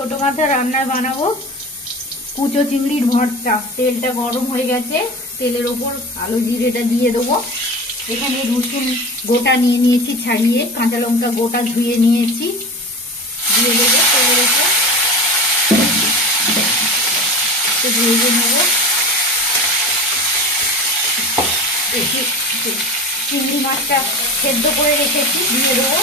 ছোট মাথা রান্নায় বানাবো কুচো চিংড়ির ভর্তা। তেলটা গরম হয়ে গেছে, তেলের ওপর কালো জিরেটা দিয়ে দেবো। এখানে রসুন গোটা নিয়ে নিয়েছি ছাড়িয়ে, কাঁচা লঙ্কা গোটা ধুয়ে নিয়েছি, দিয়ে দেবো তেলের ওপর। ভেজে নেবো। চিংড়ি মাছটা সেদ্ধ করে রেখেছি, দিয়ে দেবো।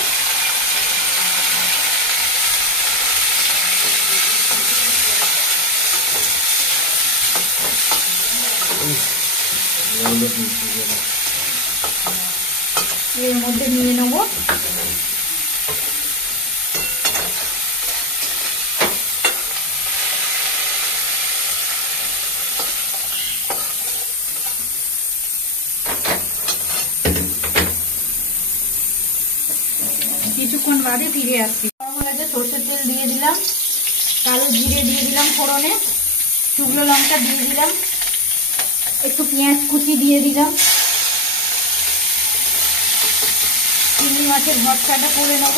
এর মধ্যে নিয়ে নেব কিছুক্ষণ বাদে ফিরে আসছি। সর্ষের তেল দিয়ে দিলাম, কালো জিরে দিয়ে দিলাম ফোড়নে, শুকনো লঙ্কা দিয়ে দিলাম, একটু পেঁয়াজ কুচি দিয়ে দিলাম। চিংড়ি মাছের ভর্তাটা করে নেব।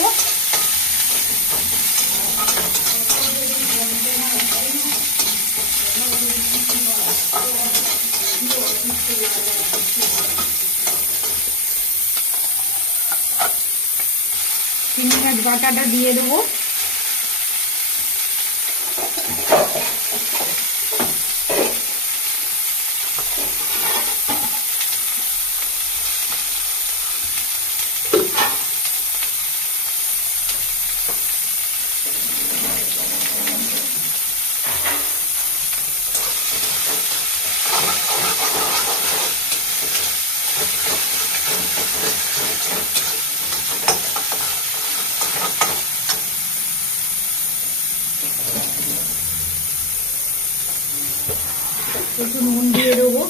চিংড়ি মাছ বাটাটা দিয়ে দেবো। একটু নুন দিয়ে দেবো।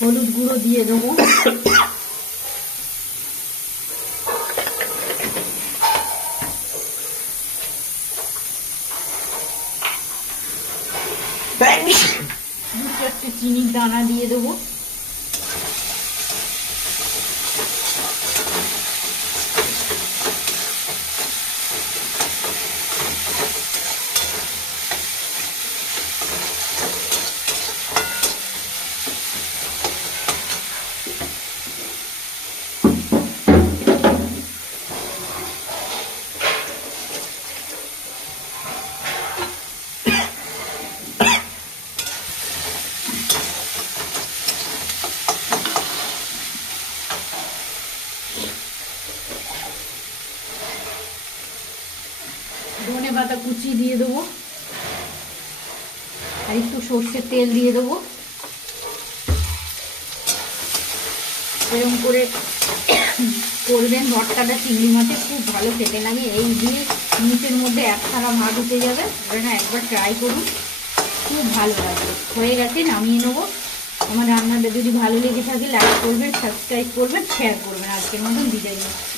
হলুদ গুঁড়ো দিয়ে দেবো। দু চারটে চিনির দানা দিয়ে দেবো। ধনে পাতা কুচি দিয়ে দেবো, আর একটু সর্ষের তেল দিয়ে দেবো। এরকম করে করবেন ভর্তাটা, চিংড়ি মাছের খুব ভালো খেতে লাগে। এই দিয়ে নিচের মধ্যে এক থালা ভাত উঠে যাবে। আপনারা একবার ট্রাই করুন, খুব ভালো লাগে। হয়ে গেছে, নামিয়ে নেবো। আমার রান্নাটা যদি ভালো লেগে থাকে লাইক করবেন, সাবস্ক্রাইব করবেন, শেয়ার করবেন। আজকের মতন বিদায় নিচ্ছি।